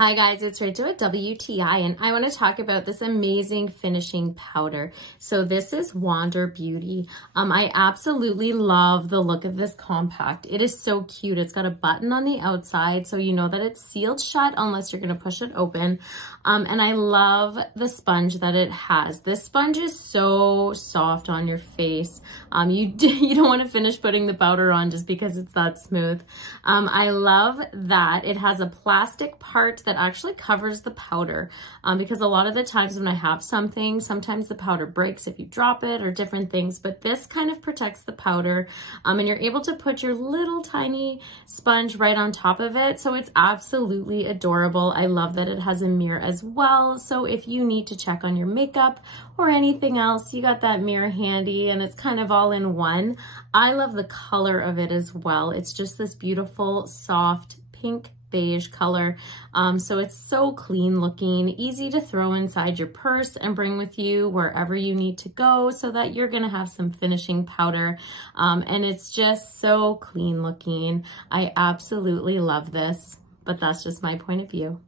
Hi guys, it's Rachel at WTI and I want to talk about this amazing finishing powder. So this is Wander Beauty. I absolutely love the look of this compact. It is so cute. It's got a button on the outside so you know that it's sealed shut unless you're going to push it open. And I love the sponge that it has. This sponge is so soft on your face. You don't want to finish putting the powder on just because it's that smooth. I love that it has a plastic part that actually covers the powder because a lot of the times when I have something, sometimes the powder breaks if you drop it or different things, but this kind of protects the powder and you're able to put your little tiny sponge right on top of it. So it's absolutely adorable. I love that it has a mirror as well. So if you need to check on your makeup or anything else, you got that mirror handy and it's kind of all in one. I love the color of it as well. It's just this beautiful, soft pink beige color. So it's so clean looking, easy to throw inside your purse and bring with you wherever you need to go so that you're gonna have some finishing powder. And it's just so clean looking. I absolutely love this, but that's just my point of view.